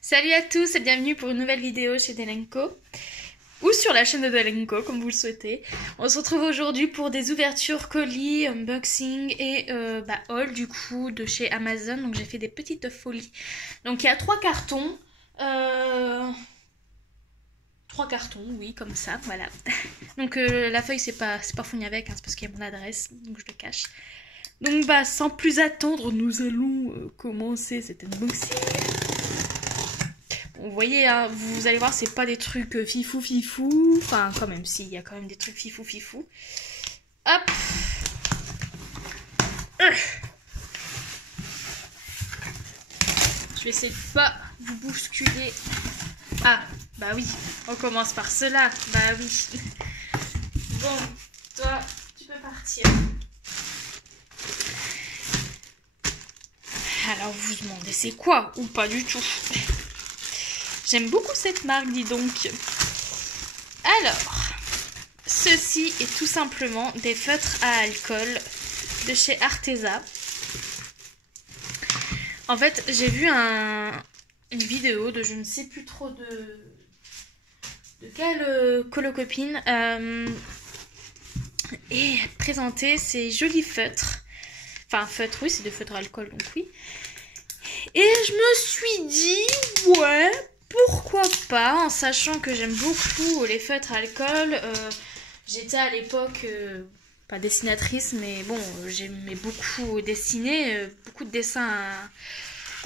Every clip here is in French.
Salut à tous et bienvenue pour une nouvelle vidéo chez Delenko ou sur la chaîne de Delenko comme vous le souhaitez. On se retrouve aujourd'hui pour des ouvertures colis, unboxing et haul du coup de chez Amazon. Donc j'ai fait des petites folies. Donc il y a 3 cartons. 3 cartons, oui, comme ça, voilà. Donc la feuille c'est pas fourni avec, hein, c'est parce qu'il y a mon adresse, donc je le cache. Donc sans plus attendre, nous allons commencer cet unboxing. Vous voyez, hein, vous allez voir, c'est pas des trucs fifou. Enfin, quand même, si, il y a quand même des trucs fifou. Hop. Je vais essayer de pas vous bousculer. Ah, bah oui, on commence par cela. Bah oui. Bon, toi, tu peux partir. Alors, vous vous demandez, c'est quoi ou pas du tout? J'aime beaucoup cette marque, dis donc. Alors, ceci est tout simplement des feutres à alcool de chez Arteza. En fait, j'ai vu une vidéo de je ne sais plus trop de quelle colocopine et présenter ces jolis feutres. Enfin, feutres, oui, c'est des feutres à alcool, donc oui. Et je me suis dit, ouais, pourquoi pas, en sachant que j'aime beaucoup les feutres à alcool. J'étais à l'époque, pas dessinatrice, mais bon, j'aimais beaucoup dessiner, beaucoup de dessins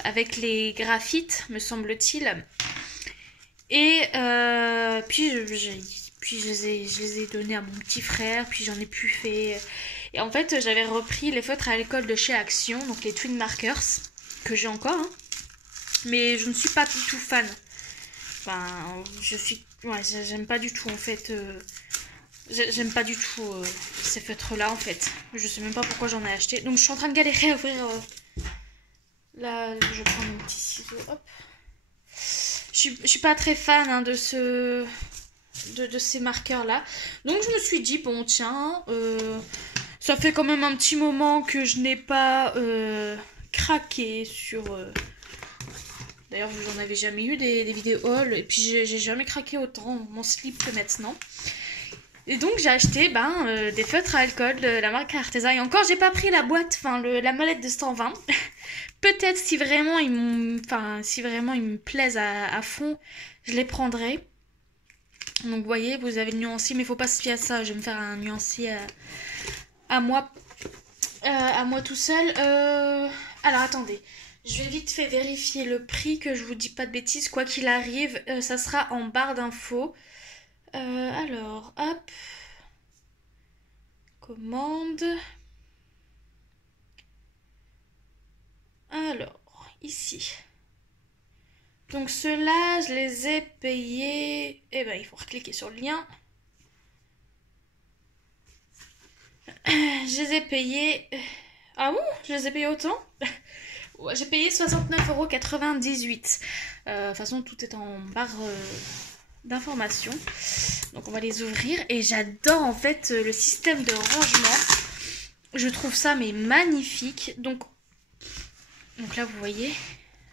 avec les graphites, me semble-t-il. Et puis je les ai donnés à mon petit frère, puis j'en ai plus fait. Et en fait, j'avais repris les feutres à alcool de chez Action, donc les Twin Markers, que j'ai encore, hein. Mais je ne suis pas du tout fan. Enfin, j'aime pas du tout en fait. J'aime pas du tout ces feutres-là en fait. Je sais même pas pourquoi j'en ai acheté. Donc je suis en train de galérer à ouvrir. Là, je vais prendre mon petit ciseau. Hop. Je suis pas très fan hein, de ces marqueurs-là. Donc je me suis dit, bon tiens, ça fait quand même un petit moment que je n'ai pas craqué sur... D'ailleurs, vous en avez jamais eu des vidéos haul. Et puis, j'ai jamais craqué autant mon slip que maintenant. Et donc, j'ai acheté des feutres à alcool de la marque Arteza. Et encore, j'ai pas pris la boîte, la mallette de 120. Peut-être si vraiment ils me plaisent à fond, je les prendrai. Donc, vous voyez, vous avez le nuancier. Mais il faut pas se fier à ça. Je vais me faire un nuancier à moi tout seul. Alors, attendez. Je vais vite fait vérifier le prix, que je vous dis pas de bêtises. Quoi qu'il arrive, ça sera en barre d'infos. Alors, hop. Commande. Alors, ici. Donc ceux-là, je les ai payés... Eh ben, il faut recliquer sur le lien. Je les ai payés... Ah bon? Je les ai payés autant? J'ai payé 69,98 €. De toute façon, tout est en barre d'information. Donc, on va les ouvrir. Et j'adore, en fait, le système de rangement. Je trouve ça, mais magnifique. Donc là, vous voyez,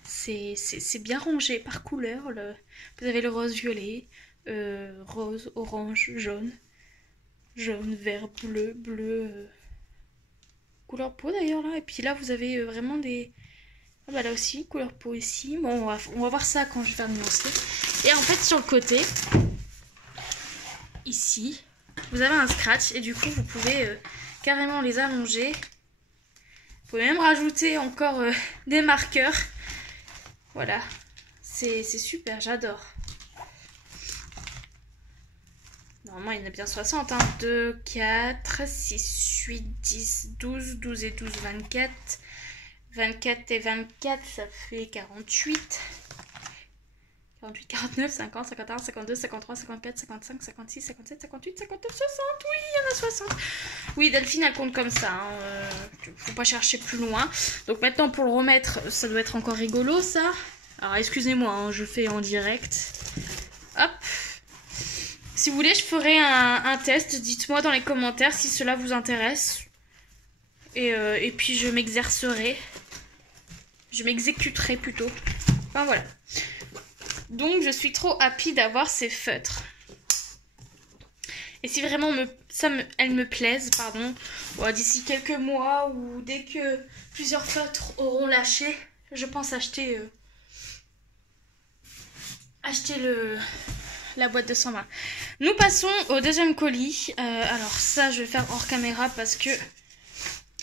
c'est bien rangé par couleur. Vous avez le rose-violet, rose, orange, jaune. Jaune, vert, bleu... couleur peau, d'ailleurs, là. Et puis là, vous avez vraiment des... Ah bah là aussi, couleur peau ici. Bon, on va voir ça quand je vais faire le nuancier. Et en fait, sur le côté, ici, vous avez un scratch. Et du coup, vous pouvez carrément les allonger. Vous pouvez même rajouter encore des marqueurs. Voilà. C'est super, j'adore. Normalement, il y en a bien 60. Hein. 2, 4, 6, 8, 10, 12, 12 et 12, 24. 24 et 24, ça fait 48. 48, 49, 50, 51, 52, 53, 54, 55, 56, 57, 58, 59, 60. Oui, il y en a 60. Oui, Delphine, elle compte comme ça. Hein. Faut pas chercher plus loin. Donc maintenant, pour le remettre, ça doit être encore rigolo, ça. Alors, excusez-moi, hein, je fais en direct. Hop. Si vous voulez, je ferai un test. Dites-moi dans les commentaires si cela vous intéresse. Et puis je m'exercerai. Je m'exécuterai plutôt. Enfin voilà. Donc je suis trop happy d'avoir ces feutres. Et si vraiment elles me plaisent, pardon, d'ici quelques mois ou dès que plusieurs feutres auront lâché, je pense acheter la boîte de 120. Nous passons au deuxième colis. Alors ça, je vais faire hors caméra parce que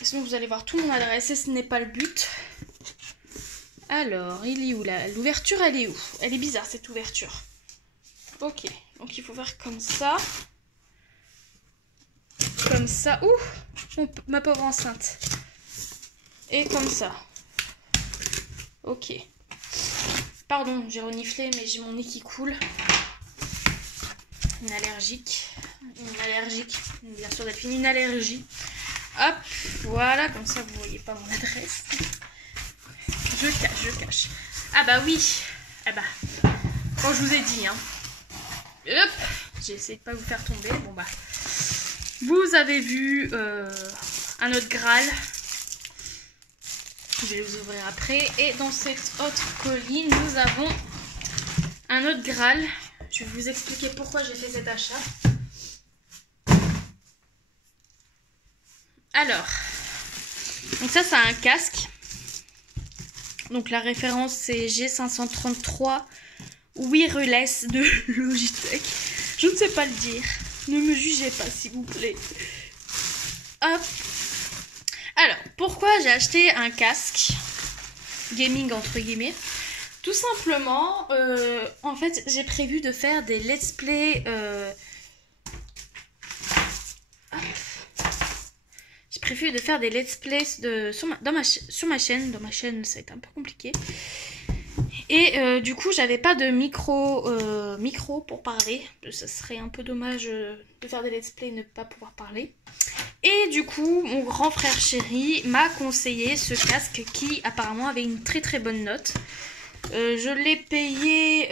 sinon vous allez voir tout mon adresse et ce n'est pas le but. Alors, il est où là? L'ouverture, elle est où? Elle est bizarre cette ouverture. Ok, donc il faut faire comme ça. Comme ça. Ouh, ma pauvre enceinte. Et comme ça. Ok. Pardon, j'ai reniflé, mais j'ai mon nez qui coule. Une allergique. Bien sûr d'être une allergie. Hop, voilà, comme ça vous voyez pas mon adresse. Je cache. Ah bah oui. Ah bah. Quand je vous ai dit, hein. Hop, j'ai essayé de pas vous faire tomber. Bon bah. Vous avez vu un autre Graal. Je vais les ouvrir après. Et dans cet autre colis, nous avons un autre Graal. Je vais vous expliquer pourquoi j'ai fait cet achat. Alors, donc ça, c'est un casque. Donc la référence, c'est G533 Wireless de Logitech. Je ne sais pas le dire. Ne me jugez pas, s'il vous plaît. Hop. Alors, pourquoi j'ai acheté un casque gaming entre guillemets? Tout simplement, en fait, j'ai prévu de faire des let's play. J'ai prévu de faire des let's play sur ma chaîne. Dans ma chaîne, ça va être un peu compliqué. Et du coup, j'avais pas de micro pour parler. Ça serait un peu dommage de faire des let's play et ne pas pouvoir parler. Et du coup, mon grand frère chéri m'a conseillé ce casque qui apparemment avait une très très bonne note. Je l'ai payé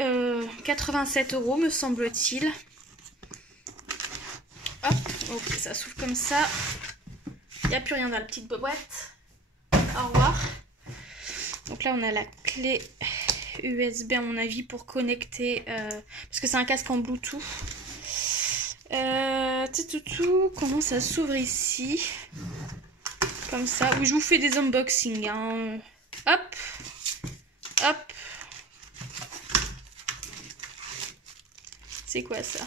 87 €, me semble-t-il. Hop, ok, ça s'ouvre comme ça. Il n'y a plus rien dans la petite boîte. Au revoir. Donc là, on a la clé USB à mon avis pour connecter, parce que c'est un casque en Bluetooth. Comment ça s'ouvre ici? Comme ça. Oui, je vous fais des unboxings. Hein. Hop. Hop. C'est quoi ça?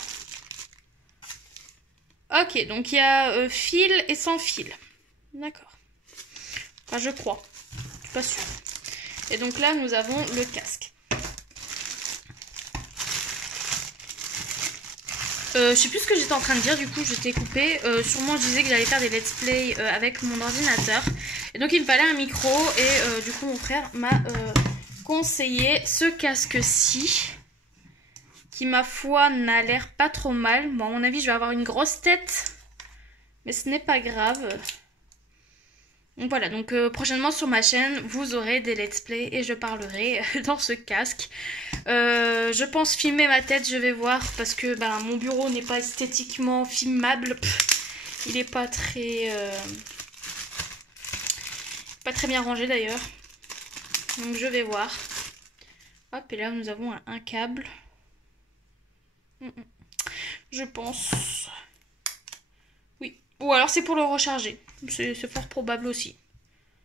Ok, donc il y a fil et sans fil. D'accord. Enfin, je crois. Je suis pas sûre. Et donc là, nous avons le casque. Je sais plus ce que j'étais en train de dire, du coup j'étais coupée. Sûrement je disais que j'allais faire des let's play avec mon ordinateur. Et donc il me fallait un micro et du coup mon frère m'a conseillé ce casque-ci. Qui ma foi n'a l'air pas trop mal. Bon à mon avis je vais avoir une grosse tête. Mais ce n'est pas grave. Donc voilà, donc prochainement sur ma chaîne, vous aurez des let's play et je parlerai dans ce casque. Je pense filmer ma tête, je vais voir, parce que bah, mon bureau n'est pas esthétiquement filmable. Il est pas très bien rangé d'ailleurs. Donc je vais voir. Hop, et là nous avons un câble. Je pense. Oui. Ou alors c'est pour le recharger. C'est fort probable aussi.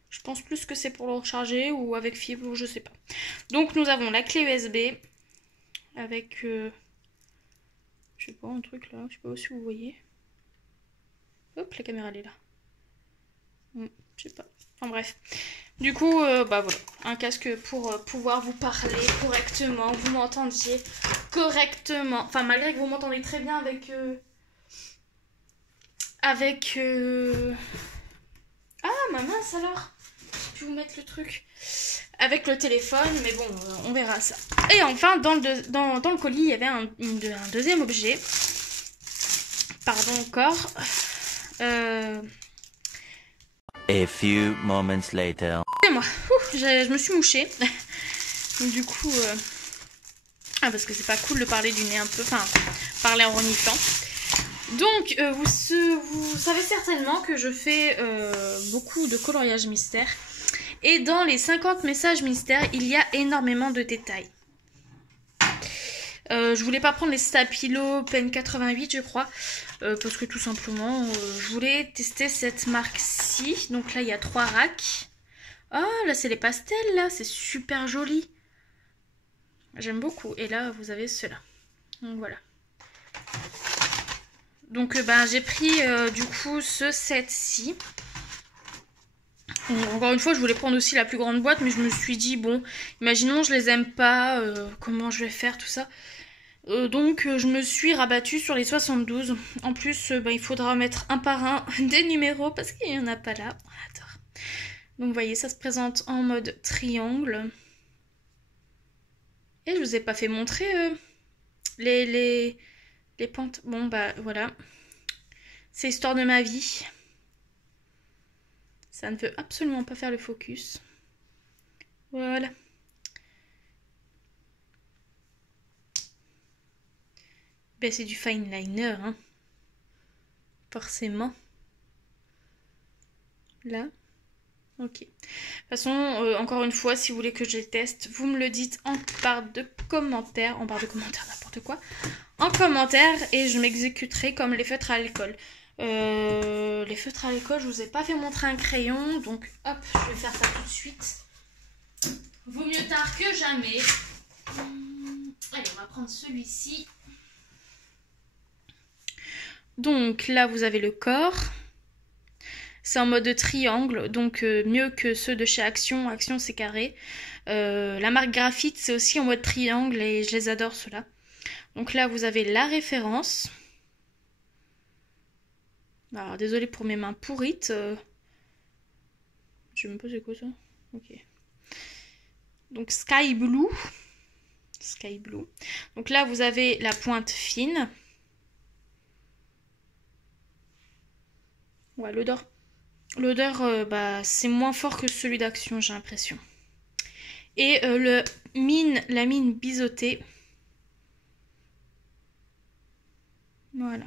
Je pense plus que c'est pour le recharger ou avec fibre, ou je sais pas. Donc nous avons la clé USB avec je sais pas, un truc là, je sais pas si vous voyez. Hop, la caméra elle est là. Je sais pas. Enfin bref. Du coup, bah voilà, un casque pour pouvoir vous parler correctement, vous m'entendiez correctement. Enfin malgré que vous m'entendez très bien avec Ah ma mince alors. J'ai pu vous mettre le truc avec le téléphone, mais bon, on verra ça. Et enfin, dans le colis, il y avait un deuxième objet. Pardon encore. A few moments later. Excusez-moi, je me suis mouchée. Donc, du coup, parce que c'est pas cool de parler du nez un peu, enfin, parler en reniflant. Donc, vous savez certainement que je fais beaucoup de coloriage mystère. Et dans les 50 messages mystères, il y a énormément de détails. Je voulais pas prendre les Stabilo Pen 88, je crois. Parce que tout simplement, je voulais tester cette marque-ci. Donc là, il y a 3 racks. Ah, là, c'est les pastels, là. C'est super joli. J'aime beaucoup. Et là, vous avez ceux-là. Donc, voilà. Donc, j'ai pris, du coup, ce set-ci. Encore une fois, je voulais prendre aussi la plus grande boîte, mais je me suis dit, bon, imaginons, je les aime pas, comment je vais faire, tout ça. Donc, je me suis rabattue sur les 72. En plus, il faudra mettre un par un des numéros, parce qu'il n'y en a pas là. Attends. Donc, vous voyez, ça se présente en mode triangle. Et je vous ai pas fait montrer les pentes. Bon, voilà. C'est l'histoire de ma vie. Ça ne veut absolument pas faire le focus. Voilà. Ben, c'est du fine liner, hein. Forcément. Là. Ok. De toute façon, encore une fois, si vous voulez que je les teste, vous me le dites en barre de commentaires. En barre de commentaires, n'importe quoi. En commentaire, et je m'exécuterai comme les feutres à l'alcool. Les feutres à l'école, je vous ai pas fait montrer un crayon, donc hop, je vais faire ça tout de suite. Vaut mieux tard que jamais. Allez, on va prendre celui-ci. Donc là, vous avez le corps. C'est en mode triangle, donc mieux que ceux de chez Action. Action, c'est carré. La marque Graphite, c'est aussi en mode triangle et je les adore, ceux-là. Donc là, vous avez la référence. Alors, désolée pour mes mains pourrites. Je sais même pas c'est quoi ça. Ok. Donc, Sky Blue. Sky Blue. Donc là, vous avez la pointe fine. Ouais, l'odeur. L'odeur, c'est moins fort que celui d'Action, j'ai l'impression. Et la mine biseautée. Voilà.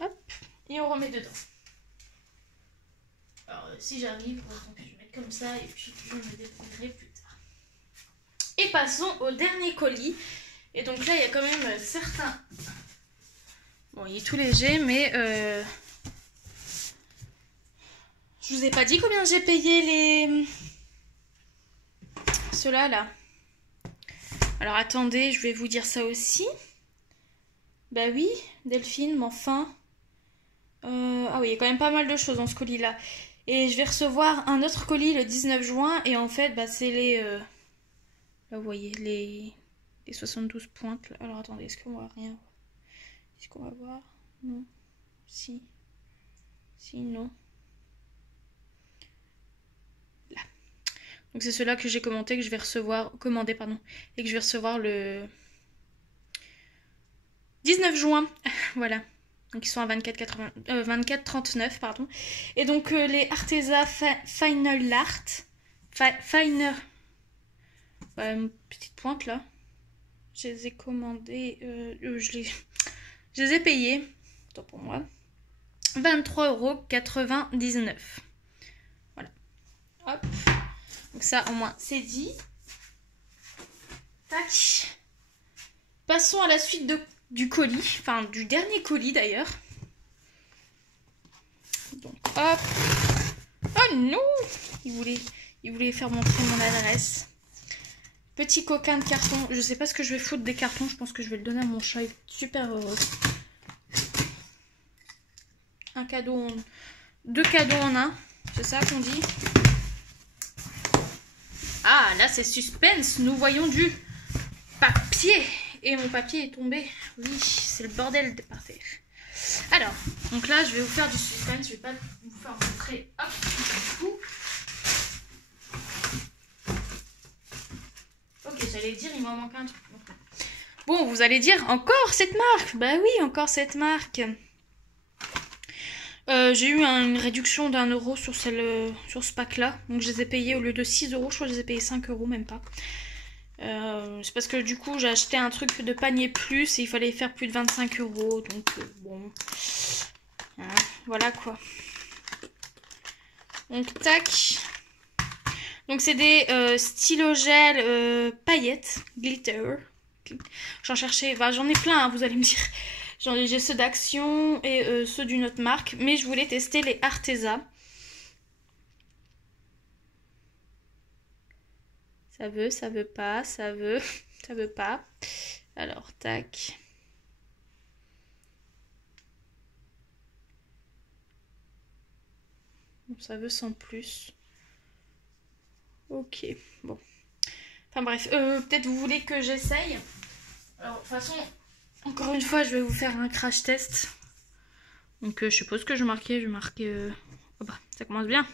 Hop. Et on remet dedans. Alors, si j'arrive, je vais mettre comme ça et puis je me débrouillerai plus tard. Et passons au dernier colis. Et donc là, il y a quand même certains... Bon, il est tout léger, mais... Je vous ai pas dit combien j'ai payé les... Ceux-là, là. Alors, attendez, je vais vous dire ça aussi. Bah oui, Delphine, mais enfin... Ah oui, il y a quand même pas mal de choses dans ce colis-là. Et je vais recevoir un autre colis le 19 juin. Et en fait, c'est les... Là, vous voyez, les 72 pointes. Là. Alors, attendez, est-ce qu'on voit rien? Est-ce qu'on va voir? Non. Si. Si, non. Là. Donc, c'est ceux-là que j'ai commandé, que je vais recevoir... Commandé, pardon. Et que je vais recevoir le 19 juin. Voilà. Donc, ils sont à 24,39, pardon. Et donc, les Arteza Final Art. Finer... une petite pointe là. Je les ai commandés. Je les ai payés. Tant pour moi. 23,99 €. Voilà. Hop. Donc ça au moins c'est dit. Tac. Passons à la suite du colis. Enfin du dernier colis d'ailleurs. Donc hop. Oh non. Il voulait faire montrer mon adresse. Petit coquin de carton. Je sais pas ce que je vais foutre des cartons. Je pense que je vais le donner à mon chat. Il est super heureux. Un cadeau en... 2 cadeaux en un. C'est ça qu'on dit. Ah, là c'est suspense. Nous voyons du papier. Et mon papier est tombé. Oui, c'est le bordel de par terre. Alors, donc là je vais vous faire du suspense. Je vais pas vous faire montrer. Hop, du coup. Ok, j'allais dire, il m'en manque un truc. Bon, vous allez dire, encore cette marque? Bah oui, encore cette marque. J'ai eu une réduction d'1 € sur ce pack-là. Donc, je les ai payés au lieu de 6 €. Je crois que je les ai payés 5 € même pas. C'est parce que du coup j'ai acheté un truc de panier plus et il fallait faire plus de 25 €. Donc bon. Hein, voilà quoi. Donc tac. Donc c'est des stylos gel paillettes, glitter. J'en cherchais, bah, j'en ai plein, hein, vous allez me dire. J'ai ceux d'Action et ceux d'une autre marque. Mais je voulais tester les Arteza. Ça veut pas, ça veut pas. Alors, tac. Bon, ça veut sans plus. Ok, bon. Enfin bref, peut-être vous voulez que j'essaye. Alors, de toute façon, encore une fois, je vais vous faire un crash test. Donc, je suppose que je marquais, oh bah, ça commence bien.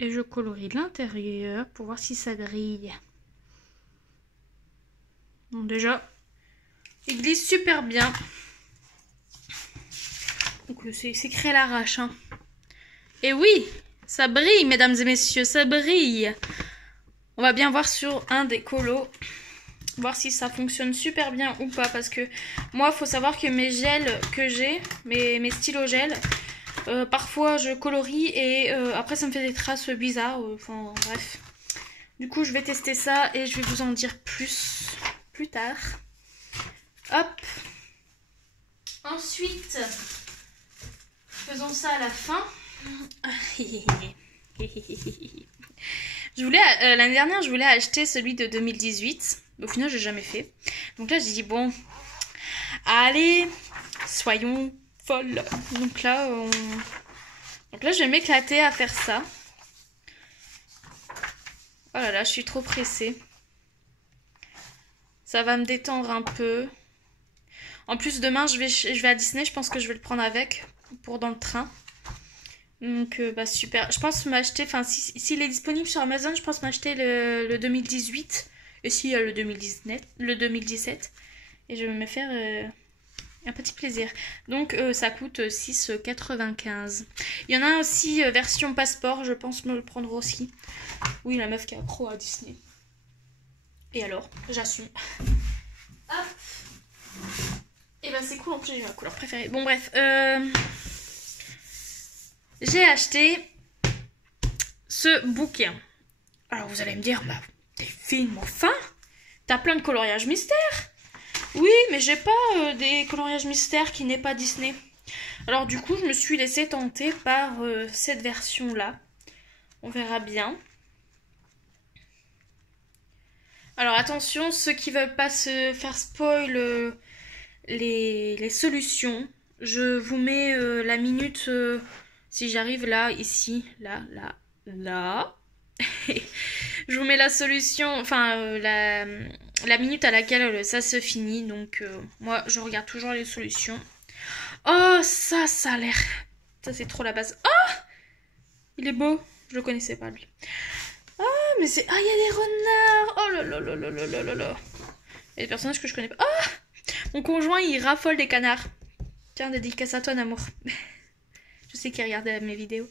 Et je colorie l'intérieur pour voir si ça brille. Bon, déjà, il glisse super bien. Donc c'est créé à l'arrache. Hein. Et oui, ça brille, mesdames et messieurs, ça brille. On va bien voir sur un des colos. Voir si ça fonctionne super bien ou pas. Parce que moi, il faut savoir que mes gels que j'ai, mes stylos gels, parfois je colorie et après ça me fait des traces bizarres. Enfin bref. Du coup, je vais tester ça et je vais vous en dire plus tard. Hop. Ensuite, faisons ça à la fin. L'année dernière, je voulais acheter celui de 2018. Au final, j'ai jamais fait. Donc là, j'ai dit bon, allez, soyons folles. Donc là, je vais m'éclater à faire ça. Oh là là, je suis trop pressée. Ça va me détendre un peu. En plus, demain, je vais à Disney. Je pense que je vais le prendre avec pour dans le train. Donc, bah super. Je pense m'acheter, enfin, s'il est disponible sur Amazon, je pense m'acheter le 2018. Et s'il y a le 2017. Et je vais me faire un petit plaisir. Donc, ça coûte 6,95 €. Il y en a aussi version passeport. Je pense me le prendre aussi. Oui, la meuf qui est accro à Disney. Et alors, j'assume. Hop. Et ben c'est cool, en plus j'ai ma couleur préférée. Bon bref, j'ai acheté ce bouquin. Alors vous allez me dire, bah t'es fine, enfin, t'as plein de coloriages mystères. Oui, mais j'ai pas des coloriages mystères qui n'est pas Disney. Alors du coup, je me suis laissée tenter par cette version-là. On verra bien. Alors attention, ceux qui veulent pas se faire spoil les solutions, je vous mets la minute, si j'arrive là, ici, là. Je vous mets la solution, enfin la minute à laquelle ça se finit. Donc moi je regarde toujours les solutions. Oh ça a l'air, ça c'est trop la base. Oh, il est beau, je le connaissais pas lui. Ah mais c'est, ah il y a des renards. Oh là là là là là là là là. Il y a des personnages que je connais pas. Oh, mon conjoint il raffole des canards. Tiens, dédicace à toi Namour. Je sais qu'il regarde mes vidéos.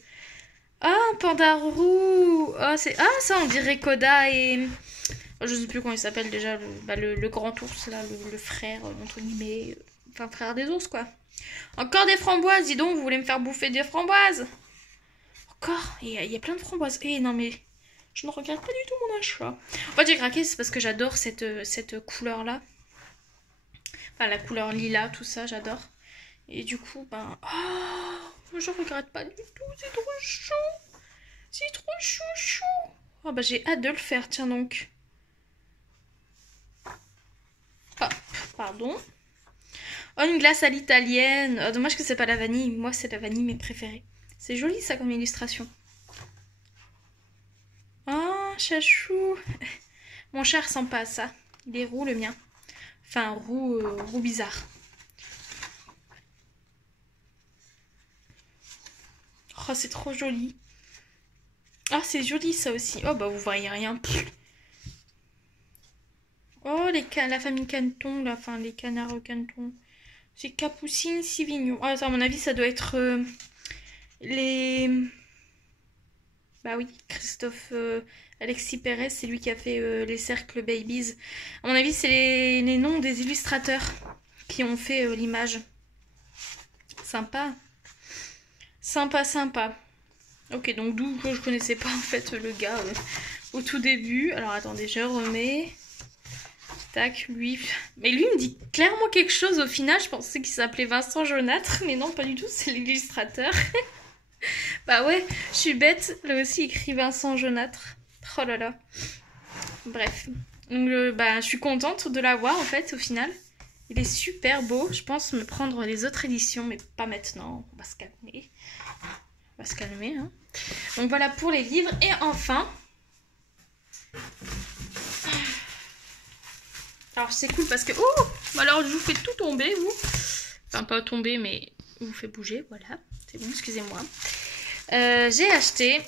Ah, un panda roux. Oh, c'est... Ah, ça, on dirait Koda et... Oh, je sais plus comment il s'appelle déjà. Le grand ours, là. Le frère, entre guillemets. Enfin, frère des ours, quoi. Encore des framboises. Dis donc, vous voulez me faire bouffer des framboises? Encore. Il y a plein de framboises. Eh, non, mais... Je ne regrette pas du tout mon achat. En fait, j'ai craqué, c'est parce que j'adore cette couleur-là. Enfin, la couleur lilas, tout ça, j'adore. Et du coup, ben... Oh, je regrette pas du tout, c'est trop chou. C'est trop chou. Oh, bah j'ai hâte de le faire, tiens donc. Hop, pardon. Oh, une glace à l'italienne. Oh, dommage que c'est pas la vanille. Moi, c'est la vanille, mes préférées. C'est joli, ça, comme illustration. Oh, chachou. Mon chat ressemble pas à ça. Il est roux, le mien. Enfin, roux bizarre. Oh, c'est trop joli. Ah, c'est joli ça aussi. Oh, bah vous voyez rien. Oh, la famille Canton, là, enfin les canards Canton. C'est Capucine, Sivignon. Ah, ça, à mon avis, ça doit être les... Bah oui, Christophe Alexis Pérez, c'est lui qui a fait les cercles Babies. À mon avis, c'est les noms des illustrateurs qui ont fait l'image. Sympa. Sympa, sympa. Ok, donc d'où je connaissais pas en fait le gars au tout début. Alors attendez, je remets. Tac, lui. Mais lui il me dit clairement quelque chose au final. Je pensais qu'il s'appelait Vincent Jaunâtre, mais non, pas du tout, c'est l'illustrateur. Bah ouais, je suis bête. Là aussi écrit Vincent Jaunâtre. Oh là là. Bref. Donc bah, je suis contente de l'avoir en fait au final. Il est super beau. Je pense me prendre les autres éditions, mais pas maintenant. On va se calmer. On va se calmer. Hein. Donc voilà pour les livres. Et enfin... Alors c'est cool parce que... Oh, alors je vous fais tout tomber, vous. Enfin pas tomber, mais je vous fais bouger. Voilà. C'est bon, excusez-moi. J'ai acheté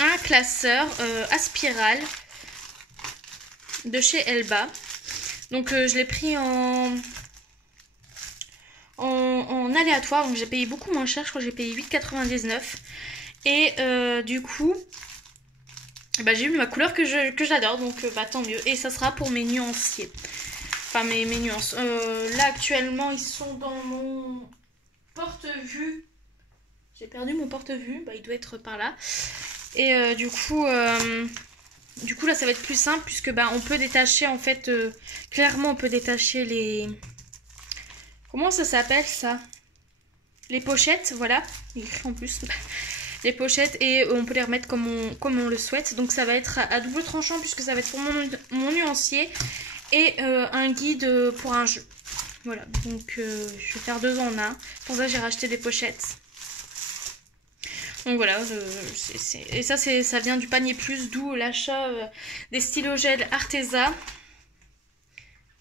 un classeur à spirale de chez Elba. Donc je l'ai pris en aléatoire, donc j'ai payé beaucoup moins cher, je crois que j'ai payé 8,99 et du coup bah, j'ai eu ma couleur que j'adore, donc bah, tant mieux, et ça sera pour mes nuanciers, enfin mes nuances. Là actuellement ils sont dans mon porte-vue, j'ai perdu mon porte-vue, bah, il doit être par là, et du coup là ça va être plus simple puisque bah, on peut détacher en fait, clairement on peut détacher les... Comment ça s'appelle ça? Les pochettes, voilà, il écrit en plus. Les pochettes et on peut les remettre comme on le souhaite. Donc ça va être à double tranchant puisque ça va être pour mon nuancier et un guide pour un jeu. Voilà, donc je vais faire 2 en 1. Pour ça j'ai racheté des pochettes. Donc voilà, et ça vient du panier plus, d'où l'achat des stylos gel Arteza.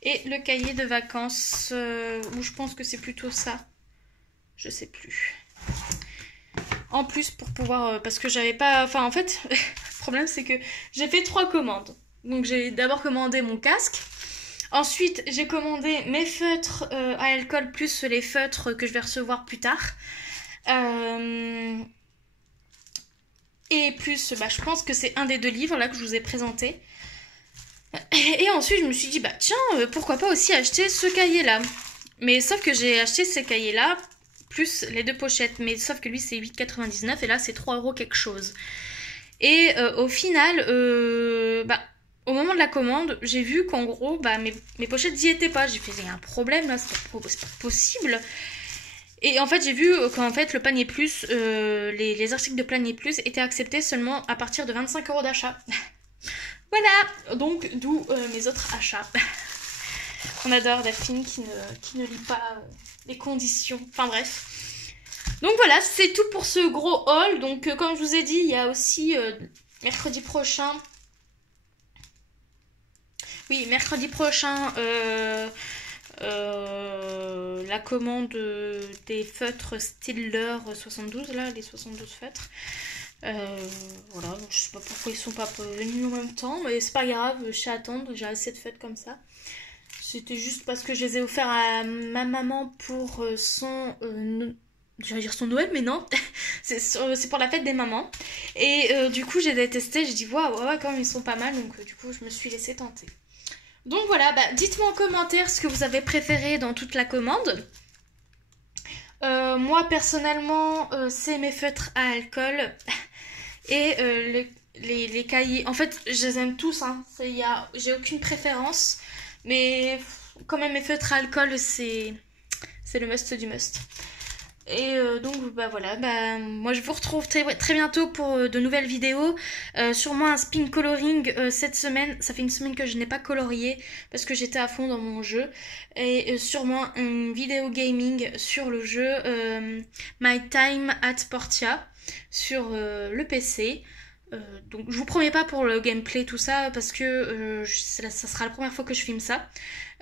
Et le cahier de vacances, où je pense que c'est plutôt ça. Je sais plus. En plus, pour pouvoir... parce que j'avais pas... Enfin, en fait, le problème, c'est que j'ai fait 3 commandes. Donc, j'ai d'abord commandé mon casque. Ensuite, j'ai commandé mes feutres à alcool, plus les feutres que je vais recevoir plus tard. Et plus, bah, je pense que c'est un des 2 livres, là, que je vous ai présenté. Et ensuite, je me suis dit, bah tiens, pourquoi pas aussi acheter ce cahier-là. Mais sauf que j'ai acheté ces cahiers-là, plus les 2 pochettes. Mais sauf que lui, c'est 8,99 et là, c'est 3 € quelque chose. Et au final, bah, au moment de la commande, j'ai vu qu'en gros, bah, mes pochettes n'y étaient pas. J'ai fait, il y a un problème là, c'est pas possible. Et en fait, j'ai vu qu'en fait, le panier plus, les articles de panier plus étaient acceptés seulement à partir de 25 € d'achat. Voilà, donc d'où mes autres achats. On adore Delphine qui ne lit pas les conditions. Enfin bref. Donc voilà, c'est tout pour ce gros haul. Donc comme je vous ai dit, il y a aussi mercredi prochain. Oui, mercredi prochain, la commande des feutres Stiller 72, là, les 72 feutres. Voilà, je sais pas pourquoi ils sont pas venus en même temps, mais c'est pas grave, je sais attendre, j'ai assez de fêtes comme ça. C'était juste parce que je les ai offerts à ma maman pour son... j'allais dire son Noël, mais non, c'est pour la fête des mamans. Et du coup, j'ai détesté, j'ai dit waouh, ouais, quand même ils sont pas mal, donc du coup, je me suis laissée tenter. Donc voilà, bah, dites-moi en commentaire ce que vous avez préféré dans toute la commande. Moi, personnellement, c'est mes feutres à alcool. Et les cahiers, en fait, je les aime tous, hein. J'ai aucune préférence. Mais quand même, mes feutres à alcool, c'est le must du must. Et donc, bah voilà, bah, moi je vous retrouve très bientôt pour de nouvelles vidéos. Sûrement un spin coloring cette semaine. Ça fait une semaine que je n'ai pas colorié parce que j'étais à fond dans mon jeu. Et sûrement une vidéo gaming sur le jeu My Time at Portia sur le PC. Donc je vous promets pas pour le gameplay tout ça parce que ça sera la première fois que je filme ça.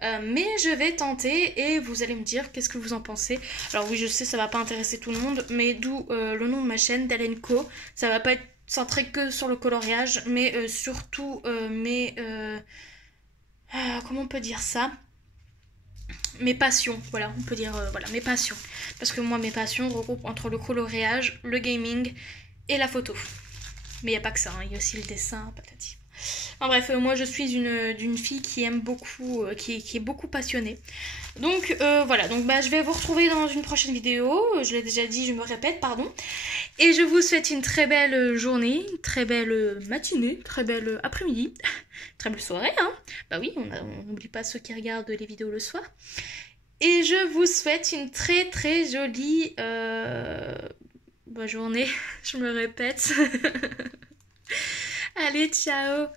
Mais je vais tenter et vous allez me dire qu'est-ce que vous en pensez. Alors oui, je sais, ça va pas intéresser tout le monde, mais d'où le nom de ma chaîne, Dalenco. Ça va pas être centrée que sur le coloriage, mais surtout comment on peut dire ça? Mes passions, voilà, on peut dire voilà, mes passions. Parce que moi, mes passions regroupent entre le coloriage, le gaming et la photo. Mais il n'y a pas que ça, hein, il y a aussi le dessin, patati. En bref, moi je suis d'une fille qui aime beaucoup, qui est beaucoup passionnée. Donc voilà, donc je vais vous retrouver dans une prochaine vidéo. Je l'ai déjà dit, je me répète, pardon. Et je vous souhaite une très belle journée, une très belle matinée, très belle après-midi, très belle soirée, hein. Bah oui, on n'oublie pas ceux qui regardent les vidéos le soir. Et je vous souhaite une très très jolie journée, je me répète. Allez, ciao!